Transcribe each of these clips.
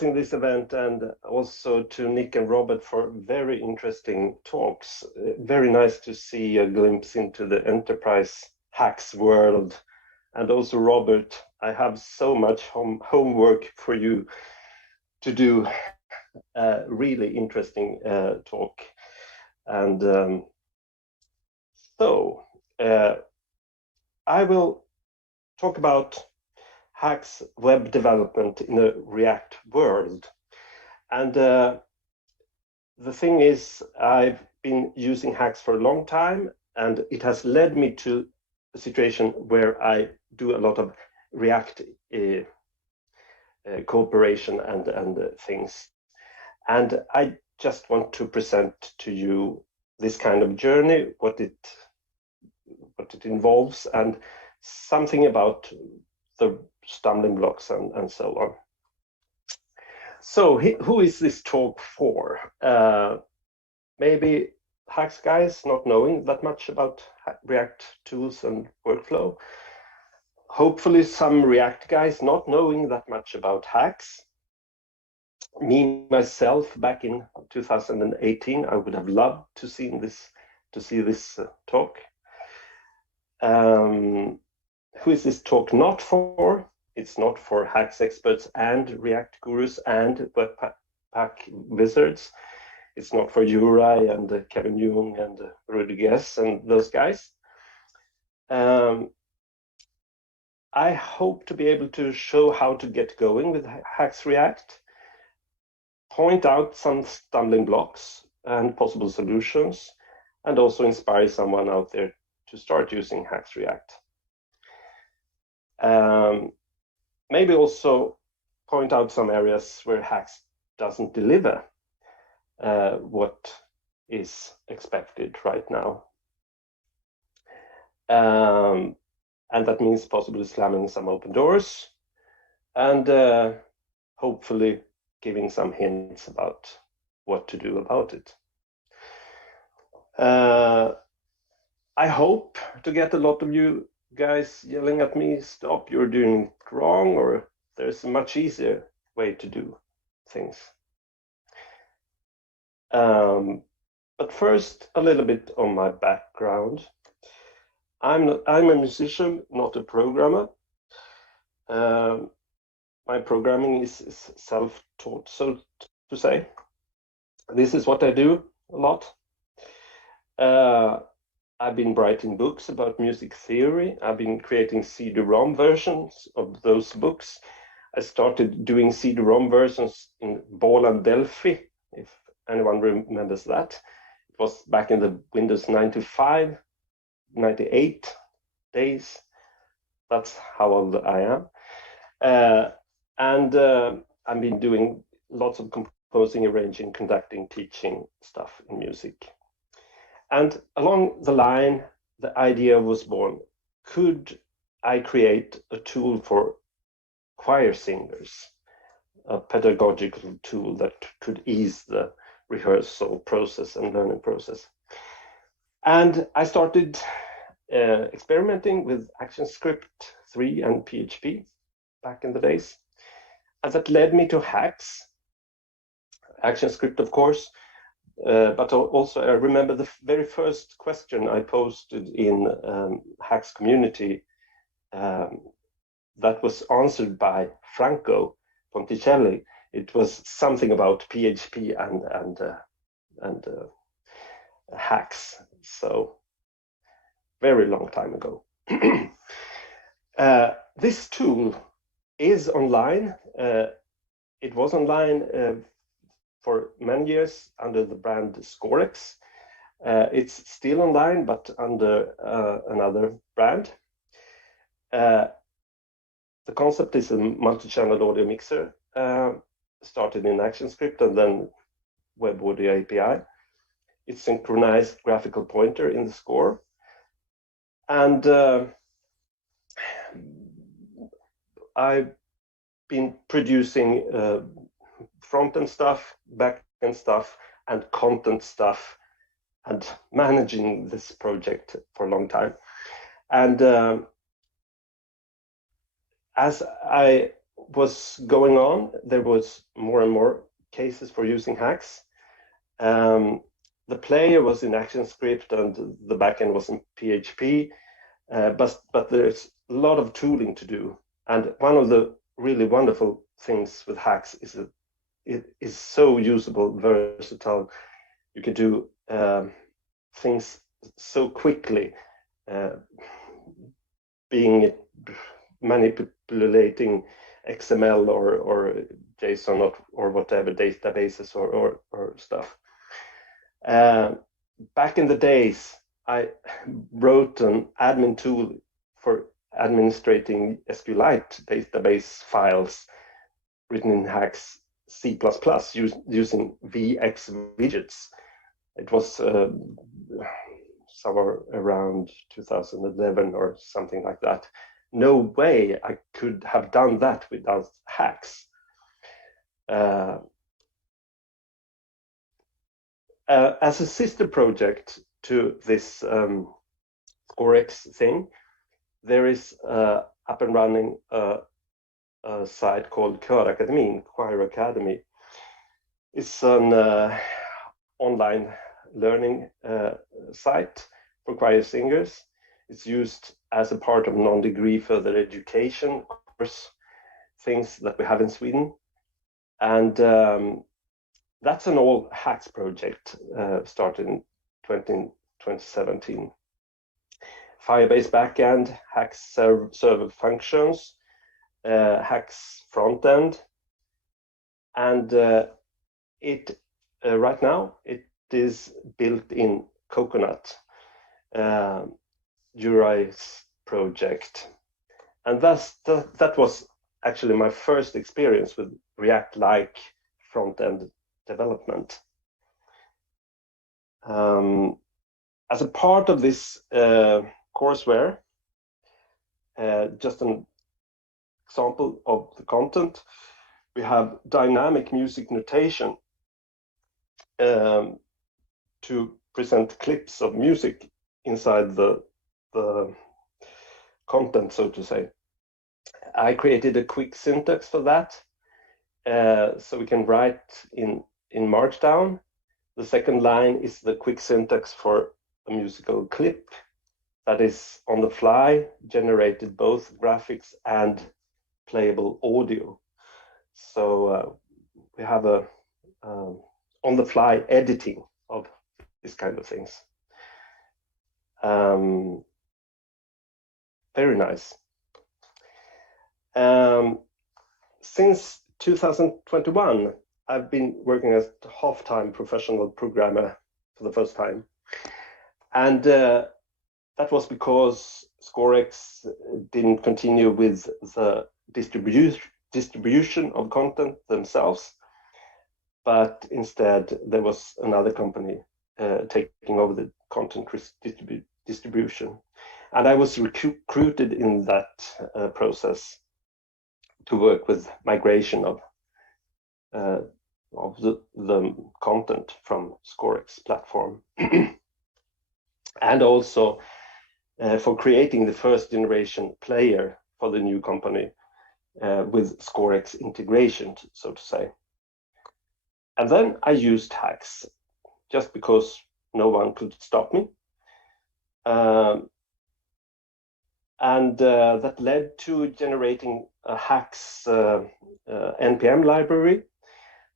organizing this event, and also to Nick and Robert for very interesting talks. Very nice to see a glimpse into the enterprise Haxe world. And also, Robert, I have so much homework for you to do. Really interesting talk. And so I will talk about Haxe web development in a React world. And the thing is, I've been using Haxe for a long time, and it has led me to a situation where I do a lot of React cooperation and things. And I just want to present to you this kind of journey, what it involves, and something about the stumbling blocks and so on. So who is this talk for? Maybe Haxe guys not knowing that much about React tools and workflow. Hopefully some React guys not knowing that much about Haxe. Me, myself, back in 2018, I would have loved to see this talk. Who is this talk not for? It's not for Haxe experts and React gurus and Webpack wizards. It's not for Uri and Kevin Jung and Rudy Guess and those guys. I hope to be able to show how to get going with Haxe React, point out some stumbling blocks and possible solutions, and also inspire someone out there to start using Haxe React. Maybe also point out some areas where Haxe doesn't deliver what is expected right now. And that means possibly slamming some open doors and hopefully giving some hints about what to do about it. I hope to get a lot of you guys yelling at me, stop, you're doing it wrong, or there's a much easier way to do things. But first, a little bit on my background. I'm a musician, not a programmer. My programming is self-taught, so to say. This is what I do a lot. I've been writing books about music theory. I've been creating CD-ROM versions of those books. I started doing CD-ROM versions in Ball and Delphi, if anyone remembers that. It was back in the Windows 95, 98 days. That's how old I am. I've been doing lots of composing, arranging, conducting, teaching stuff in music. And along the line, the idea was born. Could I create a tool for choir singers, a pedagogical tool that could ease the rehearsal process and learning process? And I started experimenting with ActionScript 3 and PHP back in the days. And that led me to Haxe, ActionScript, of course. But also I remember the very first question I posted in Haxe community that was answered by Franco Ponticelli. It was something about PHP and Haxe. So very long time ago. This tool is online. It was online for many years under the brand Scorex. It's still online, but under another brand. The concept is a multi-channel audio mixer, started in ActionScript and then Web Audio API. It's synchronized graphical pointer in the score. And I've been producing front-end stuff, back-end stuff, and content stuff, and managing this project for a long time. And as I was going on, there was more and more cases for using Haxe. The player was in ActionScript and the backend was in PHP, but there's a lot of tooling to do. And one of the really wonderful things with Haxe is that it is so usable, versatile. You can do things so quickly, being manipulating XML or JSON or whatever databases or stuff. Back in the days, I wrote an admin tool for administrating SQLite database files written in Haxe C++ using VX widgets. It was somewhere around 2011 or something like that. No way I could have done that without Haxe. As a sister project to this ScoreX thing, there is up and running a site called Körakademin, Choir Academy. It's an online learning site for choir singers. It's used as a part of non-degree further education course, things that we have in Sweden. And that's an all Haxe project started in 2017. Firebase backend, Haxe server functions, Haxe frontend, and it right now it is built in Coconut, Jurai's project, and that was actually my first experience with React-like front-end development. As a part of this courseware, just an example of the content, we have dynamic music notation to present clips of music inside the content, so to say. I created a quick syntax for that, so we can write in Markdown. The second line is the quick syntax for a musical clip that is on the fly, generated both graphics and playable audio. So we have a on the fly editing of these kind of things. Very nice. Since 2021, I've been working as a half-time professional programmer for the first time. And that was because ScoreX didn't continue with the distribution of content themselves, but instead there was another company taking over the content distribution. And I was recruited in that process to work with migration of the content from ScoreX platform. And also for creating the first generation player for the new company with ScoreX integration, so to say. And then I used Haxe just because no one could stop me. And that led to generating a Haxe NPM library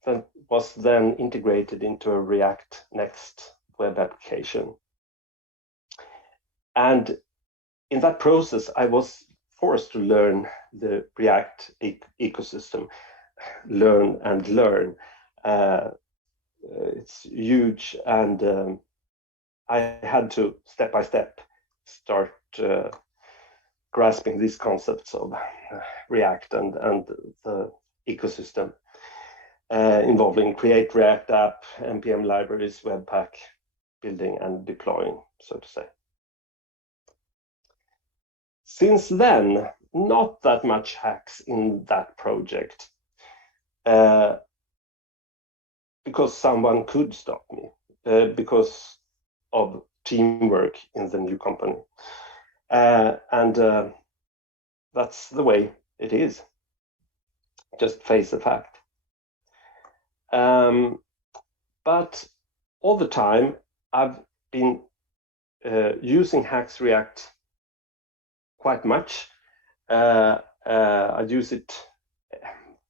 that was then integrated into a React Next web application. And in that process, I was forced to learn the React ecosystem, learn and learn. It's huge, and I had to step by step start grasping these concepts of React and the ecosystem involving create React app, NPM libraries, Webpack, building and deploying, so to say. Since then, not that much Haxe in that project, because someone could stop me, because of teamwork in the new company. And that's the way it is. just face the fact. But all the time, I've been using Haxe React quite much. I use it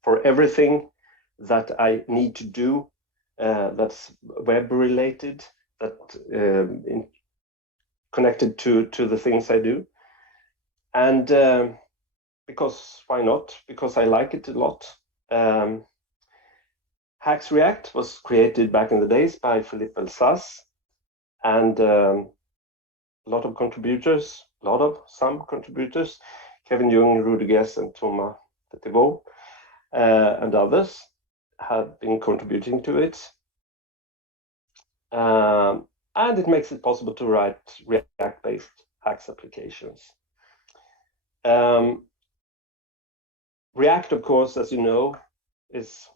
for everything that I need to do that's web related, that connected to the things I do. And because why not? Because I like it a lot. Haxe React was created back in the days by Philippe Elsas, and a lot of contributors, some contributors, Kevin Jung, Rudy Guess, and Thomas Petitot, and others have been contributing to it. And it makes it possible to write React-based Haxe applications. React, of course, as you know, is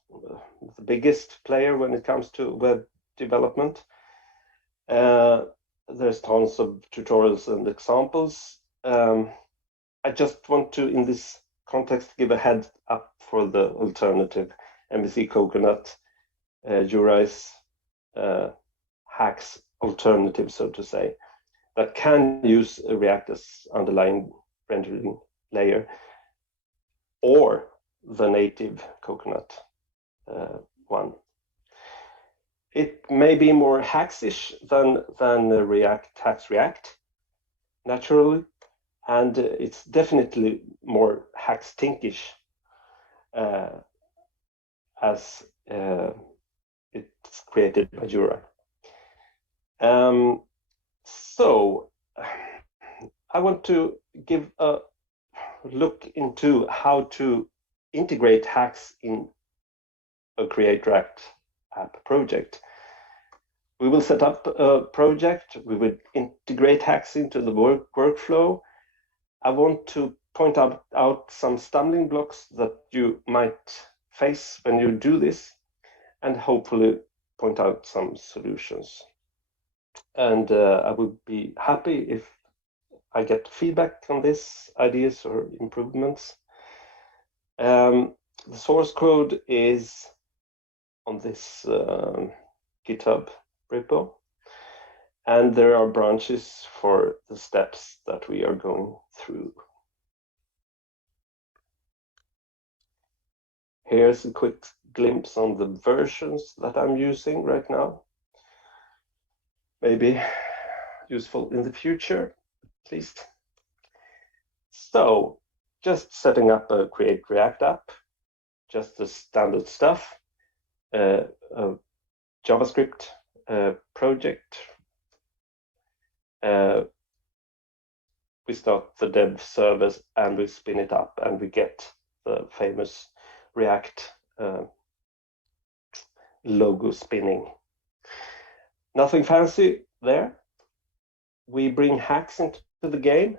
the biggest player when it comes to web development. There's tons of tutorials and examples. I just want to, in this context, give a head up for the alternative MVC Coconut, Jurai's Haxe alternative, so to say, that can use React as underlying rendering layer, or the native Coconut one. It may be more Haxe-ish than Haxe React, naturally, and it's definitely more Haxe-tinkish as it's created by Jurai. So I want to give a look into how to integrate Haxe in a Create React app project. We will set up a project. We will integrate Haxe into the workflow. I want to point out some stumbling blocks that you might face when you do this, and hopefully point out some solutions. And I would be happy if I get feedback on this, ideas or improvements. The source code is on this GitHub repo, and there are branches for the steps that we are going through. Here's a quick glimpse on the versions that I'm using right now. Maybe useful in the future, at least. So, just setting up a Create React app, just the standard stuff, a JavaScript project. We start the dev service and we spin it up, and we get the famous React logo spinning. Nothing fancy there. We bring Haxe into the game.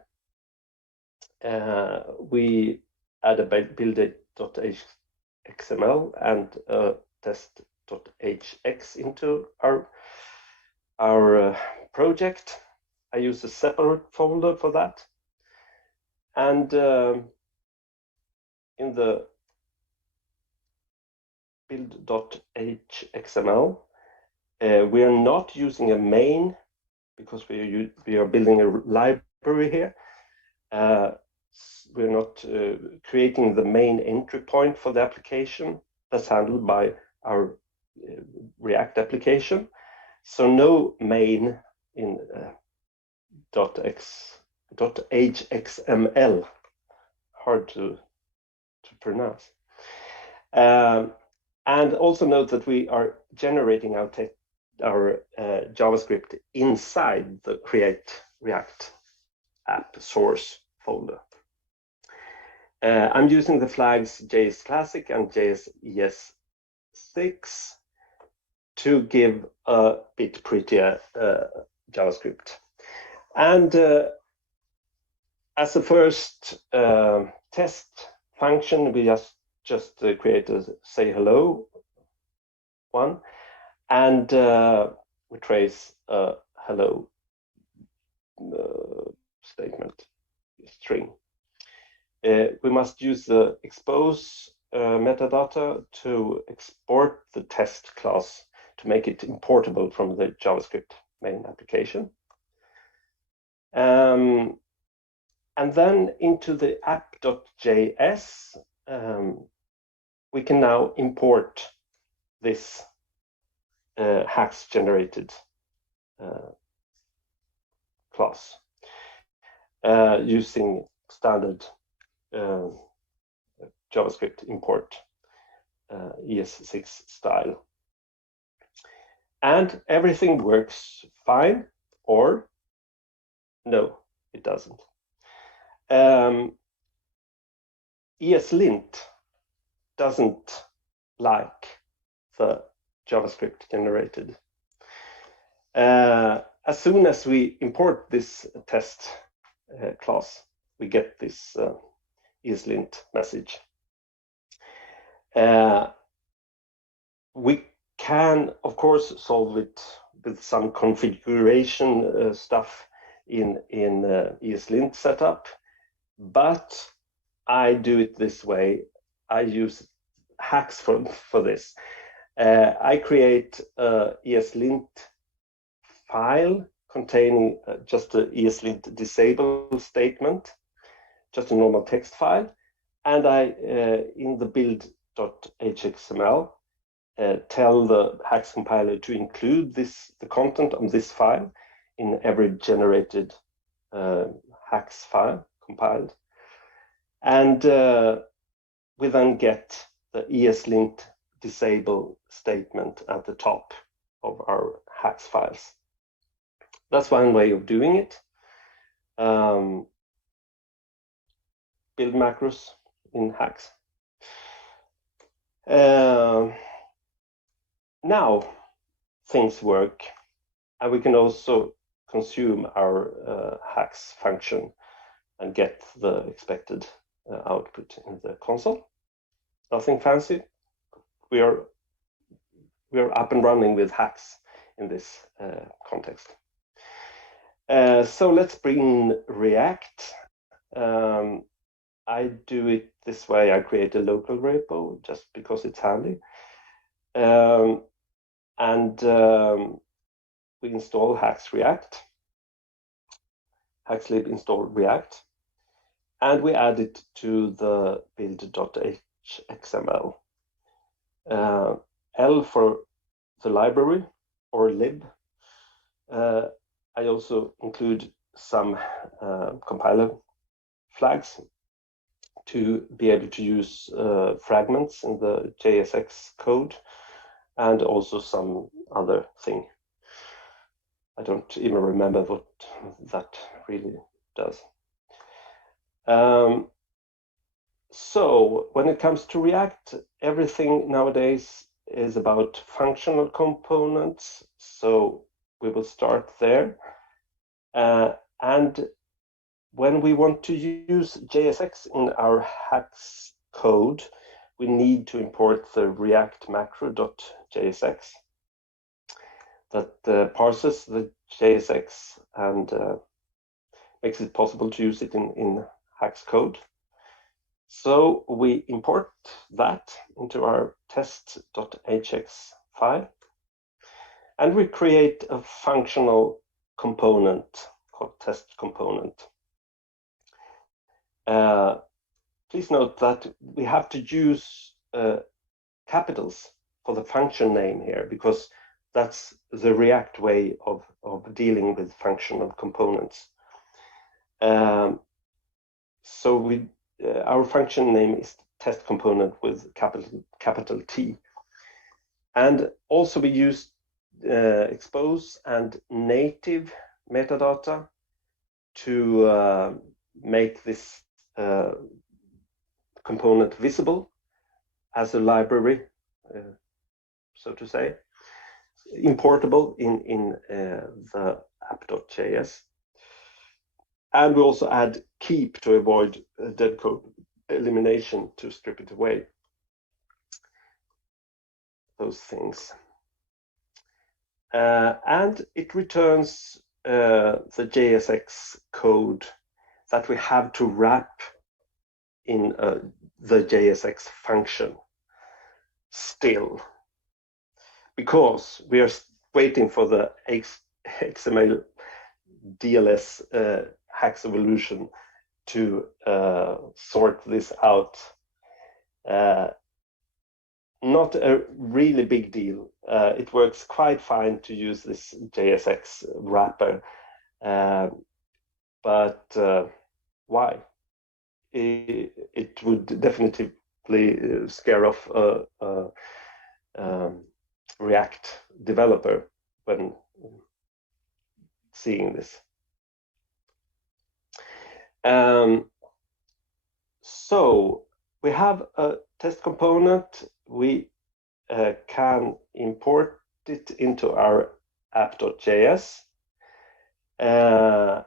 We add a build.xml and test.hx into our project. I use a separate folder for that. And in the build.hxml, we are not using a main because we are building a library here. We're not creating the main entry point for the application. That's handled by our React application. So no main in .hxml, hard to pronounce. And also note that we are generating our JavaScript inside the Create React app source folder. I'm using the flags JS Classic and JS ES6 to give a bit prettier JavaScript. And as a first test function, we just create a say hello one, and we trace a hello statement string. We must use the expose metadata to export the test class to make it importable from the JavaScript main application. And then into the app.js, we can now import this Haxe generated class using standard JavaScript import ES6 style. And everything works fine, or no, it doesn't. ESLint doesn't like the JavaScript generated. As soon as we import this test class, we get this ESLint message. We can, of course, solve it with some configuration stuff in ESLint setup, but I do it this way. I use Haxe for this. I create a ESLint file containing just a ESLint disable statement, just a normal text file, and I, in the build.hxml, tell the Haxe compiler to include the content of this file in every generated Haxe file compiled. And we then get the ESLint disable statement at the top of our Haxe files. That's one way of doing it. Build macros in Haxe. Now things work, and we can also consume our Haxe function and get the expected output in the console. Nothing fancy. We are up and running with Haxe in this context. So let's bring in React. I do it this way. I create a local repo just because it's handy. We install Haxe React, Haxelib install React, and we add it to the build.hxml. L for the library or lib. I also include some compiler flags to be able to use fragments in the JSX code, and also some other thing. I don't even remember what that really does. So when it comes to React, everything nowadays is about functional components. So we will start there. And when we want to use JSX in our Haxe code, we need to import the React macro.jsx that parses the JSX and makes it possible to use it in Haxe code. So we import that into our test.hx file, and we create a functional component called test component. Please note that we have to use capitals for the function name here, because that's the React way of dealing with functional components. So our function name is test component with capital T. And also we use expose and native metadata to make this component visible as a library, so to say, importable in the app.js. And we also add keep to avoid dead code elimination to strip it away. Those things. And it returns the JSX code that we have to wrap in the JSX function still, because we are waiting for the XML DLS Haxe evolution to sort this out. Not a really big deal. It works quite fine to use this JSX wrapper, but why? It would definitely scare off a React developer when seeing this. So we have a test component. We can import it into our app.js. And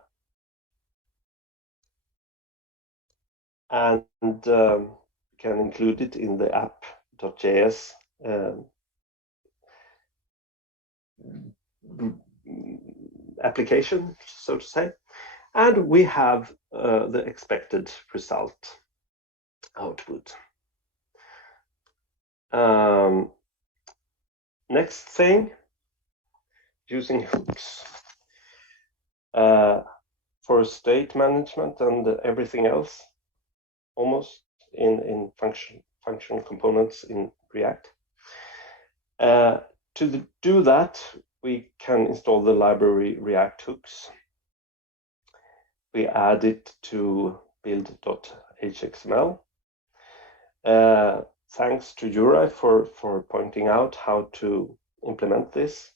can include it in the app.js application, so to say. And we have the expected result output. Next thing, using hooks for state management and everything else, almost in function components in React. To do that, we can install the library React hooks. We add it to build.hxml. Thanks to Juraj for pointing out how to implement this.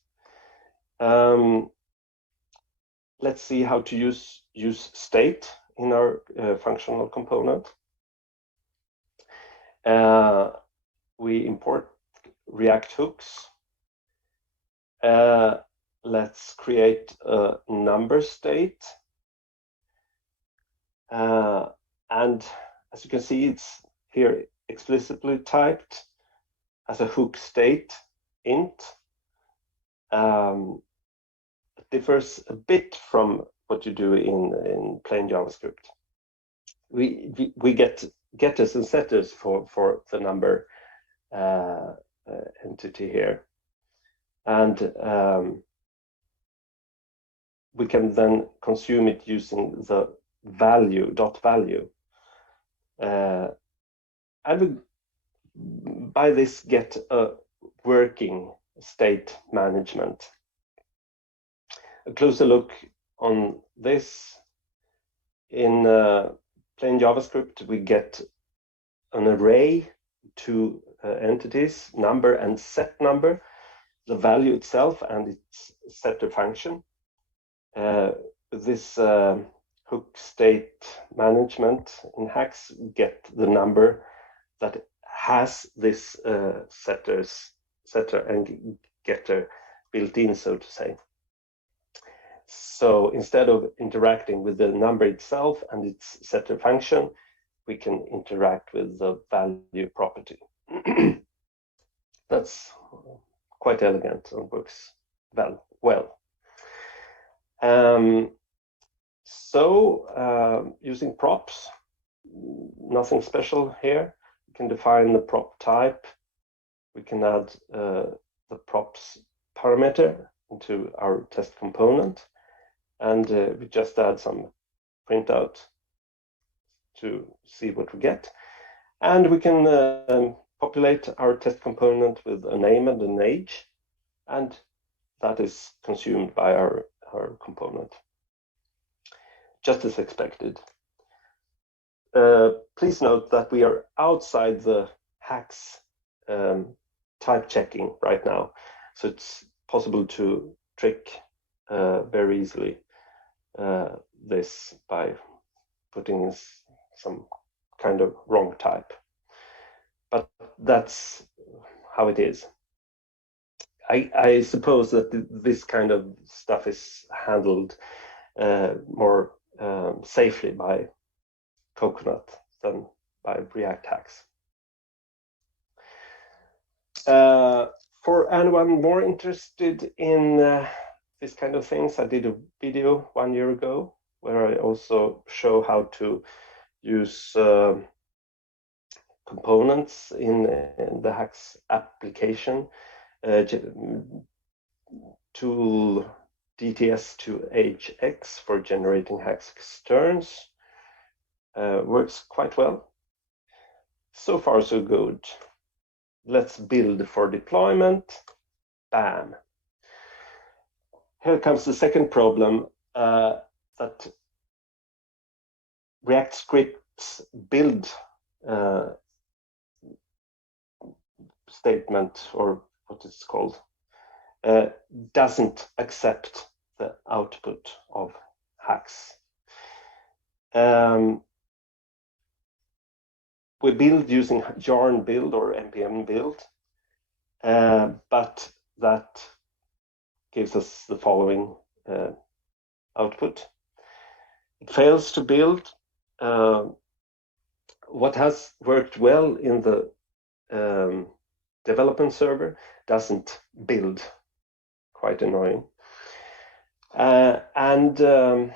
Let's see how to use state in our functional component. We import React hooks. Let's create a number state. And as you can see, it's here explicitly typed as a hook state int. It differs a bit from what you do in plain JavaScript. We get getters and setters for the number entity here, and we can then consume it using the value dot value, and we by this get a working state management. A closer look on this in plain JavaScript, we get an array, two entities, number and set number, the value itself and its setter function. This hook state management in Haxe, get the number that has this setter and getter built in, so to say. So instead of interacting with the number itself and its setter function, we can interact with the value property. That's quite elegant and works well. Using props, nothing special here. We can define the prop type. We can add the props parameter into our test component, and we just add some printout to see what we get. And we can populate our test component with a name and an age, and that is consumed by our component, just as expected. Please note that we are outside the Haxe type checking right now, so it's possible to trick very easily this by putting some kind of wrong type. But that's how it is. I suppose that this kind of stuff is handled more safely by Coconut than by React Haxe. For anyone more interested in this kind of things, I did a video 1 year ago where I also show how to use components in the Haxe application. Tool DTS2HX for generating Haxe externs works quite well. So far, so good. Let's build for deployment. Bam. Here comes the second problem, that React scripts build statement, or what it's called, doesn't accept the output of Haxe. We build using yarn build or npm build, but that gives us the following output. It fails to build. What has worked well in the development server doesn't build. Quite annoying. And of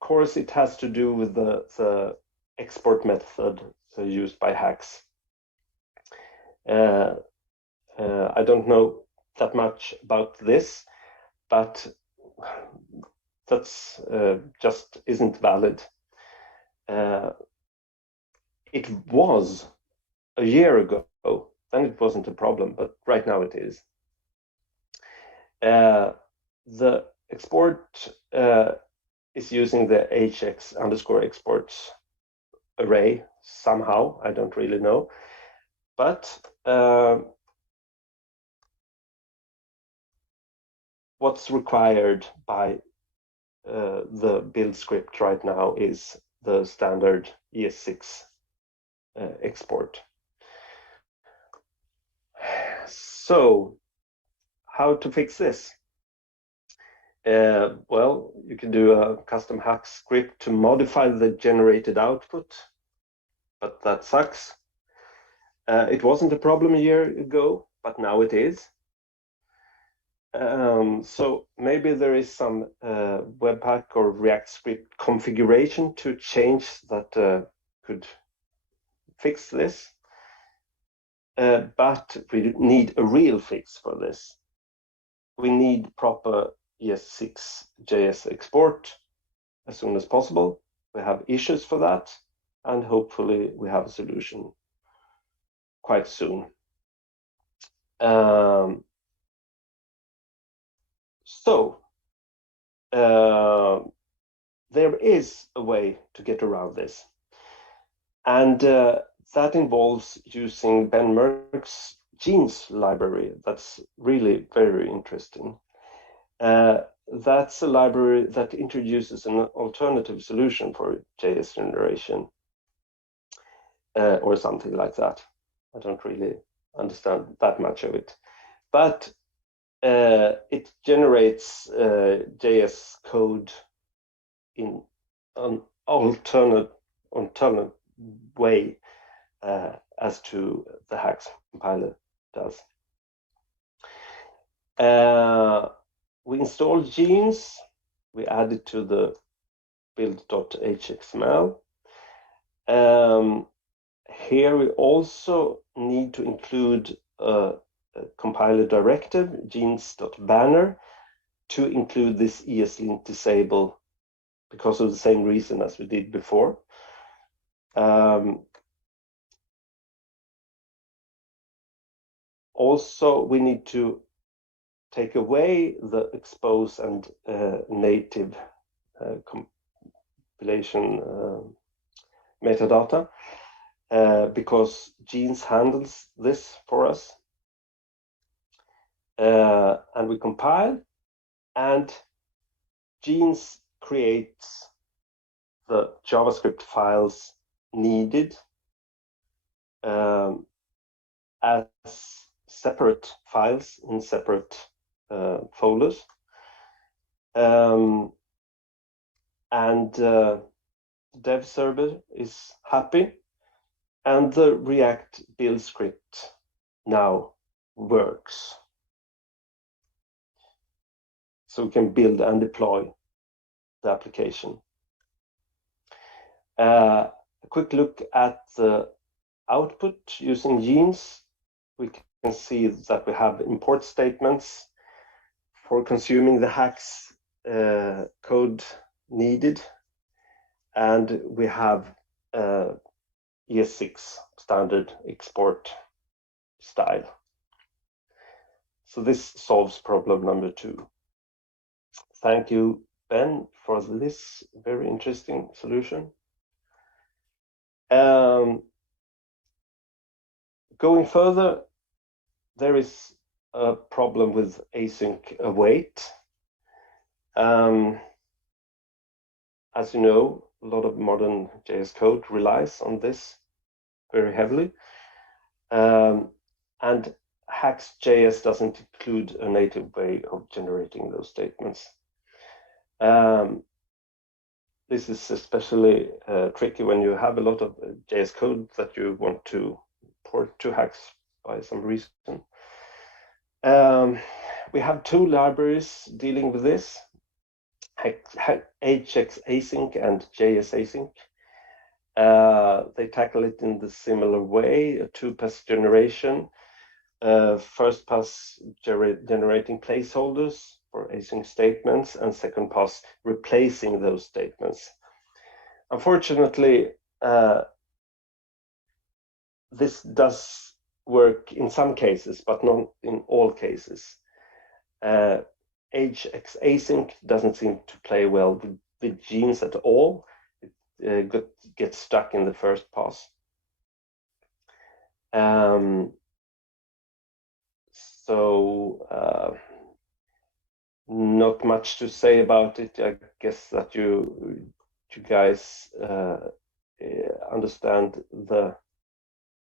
course, it has to do with the export method used by Haxe. I don't know that much about this, but that's just isn't valid. It was a year ago, then it wasn't a problem, but right now it is. The export is using the hx_exports array somehow, I don't really know, but what's required by the build script right now is the standard ES6 export. So how to fix this? Well, you can do a custom Haxe script to modify the generated output, but that sucks. It wasn't a problem a year ago, but now it is. So maybe there is some Webpack or React script configuration to change that could fix this. But we need a real fix for this. We need proper ES6JS export as soon as possible. We have issues for that, and hopefully we have a solution quite soon. There is a way to get around this, and that involves using Ben Merck's genes library. That's really very interesting. That's a library that introduces an alternative solution for JS generation, or something like that. I don't really understand that much of it, but it generates JS code in an alternate way as to the Haxe compiler does. We installed genes. We added to the build.hxml. Here we also need to include a compiler directive, genes.banner, to include this ESLint disable because of the same reason as we did before. Also, we need to take away the expose and native compilation metadata because genes handles this for us. And we compile, and genes creates the JavaScript files needed as separate files in separate folders. And dev server is happy, and the React build script now works. So we can build and deploy the application. A A quick look at the output using genes. We can see that we have import statements for consuming the Haxe code needed, and we have ES6 standard export style. So this solves problem number 2. Thank you, Ben, for this very interesting solution. Going further, there is a problem with async await. As you know, a lot of modern JS code relies on this very heavily. And Haxe.js doesn't include a native way of generating those statements. This is especially tricky when you have a lot of JS code that you want to port to Haxe by some reason. We have 2 libraries dealing with this, HX async and JS async. They tackle it in the similar way, a 2-pass generation. First pass generating placeholders for async statements, and second pass replacing those statements. Unfortunately, this does work in some cases, but not in all cases. HX async doesn't seem to play well with genes at all. It gets stuck in the first pass. So not much to say about it. I guess that you guys understand the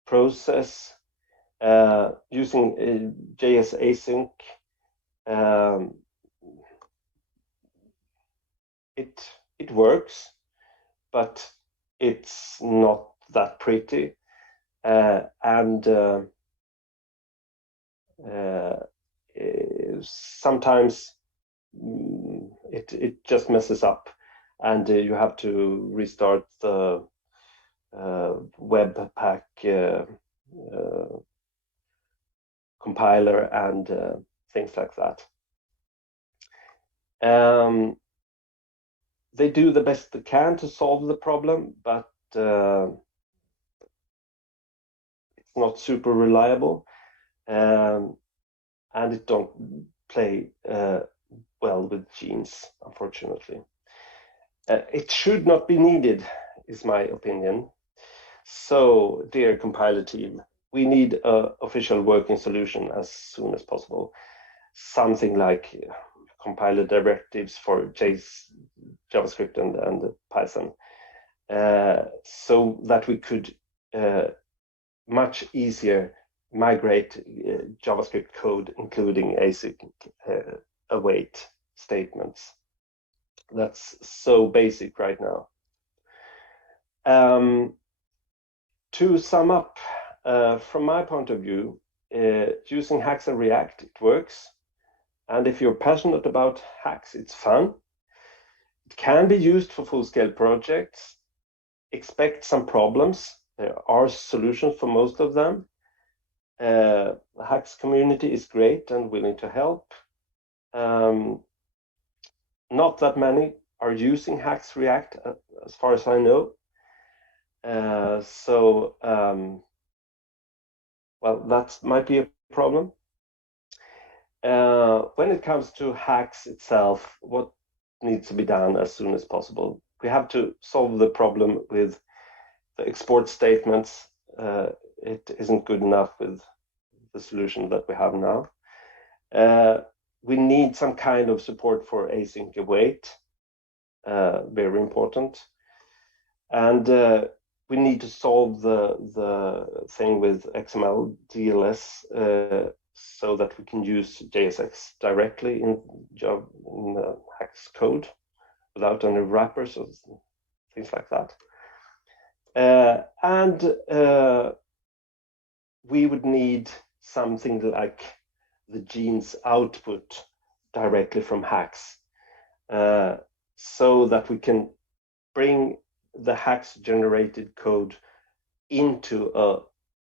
process. Using JS async, it works, but it's not that pretty, and sometimes it just messes up, and you have to restart the Webpack compiler and things like that. They do the best they can to solve the problem, but it's not super reliable, and it don't play well with genes, unfortunately. It should not be needed, is my opinion. So, dear compiler team, we need an official working solution as soon as possible. Something like compiler directives for JavaScript and Python, so that we could much easier migrate JavaScript code, including async await statements. That's so basic right now. To sum up, from my point of view, using Haxe and React, it works. And if you're passionate about Haxe, it's fun. It can be used for full-scale projects. Expect some problems. There are solutions for most of them. The Haxe community is great and willing to help. Not that many are using Haxe React, as far as I know. Well, that might be a problem. When it comes to Haxe itself, what needs to be done as soon as possible? We have to solve the problem with the export statements. It isn't good enough with the solution that we have now. We need some kind of support for async await, very important. And we need to solve the thing with XML DLS so that we can use JSX directly in Haxe code without any wrappers or things like that. And we would need something like the genes output directly from Haxe, so that we can bring the Haxe generated code into a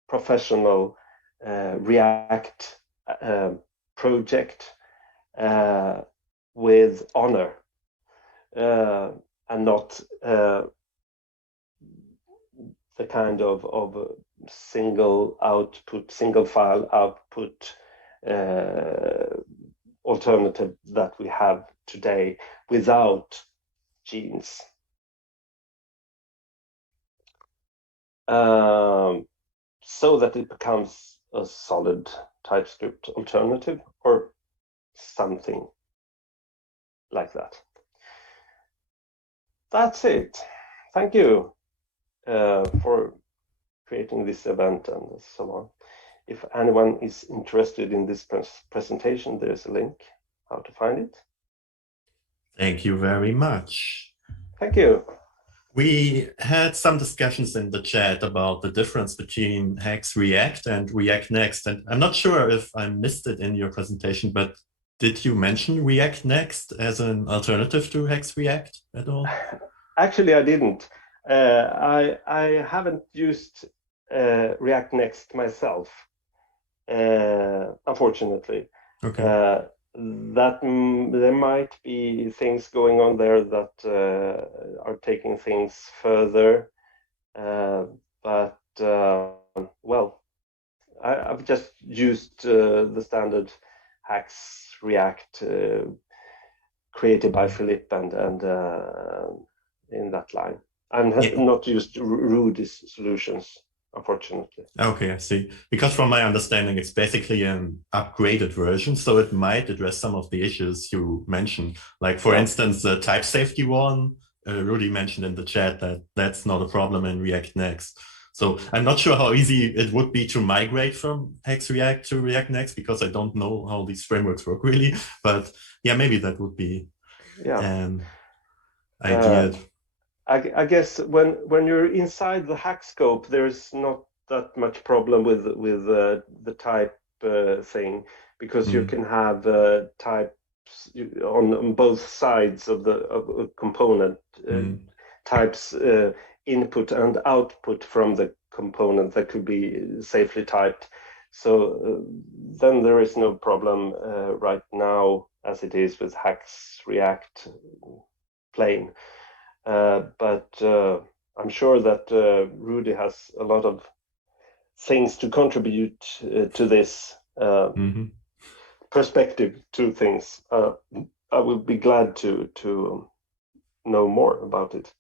professional React project with honor, and not the kind of single file output alternative that we have today without genes. So that it becomes a solid TypeScript alternative or something like that. That's it. Thank you for creating this event and so on. If anyone is interested in this presentation, there's a link how to find it. Thank you very much. Thank you. We had some discussions in the chat about the difference between Haxe React and React Next. And I'm not sure if I missed it in your presentation, but did you mention React Next as an alternative to Haxe React at all? Actually, I didn't. I haven't used React Next myself, unfortunately. Okay. That there might be things going on there that are taking things further, but well, I've just used the standard Haxe React created by Philip and in that line. I've not used Rudy's solutions, unfortunately. Okay, I see. Because from my understanding, it's basically an upgraded version, so it might address some of the issues you mentioned. Like, for instance, the type safety one, Rudy mentioned in the chat that that's not a problem in React Next. So I'm not sure how easy it would be to migrate from Haxe React to React Next, because I don't know how these frameworks work really. But yeah, maybe that would be an idea. I guess when you're inside the hack scope, there's not that much problem with the type thing, because you can have types on both sides of a component, types input and output from the component that could be safely typed. So then there is no problem right now as it is with Haxe React plain. But I'm sure that Rudy has a lot of things to contribute to this perspective to things. I would be glad to know more about it.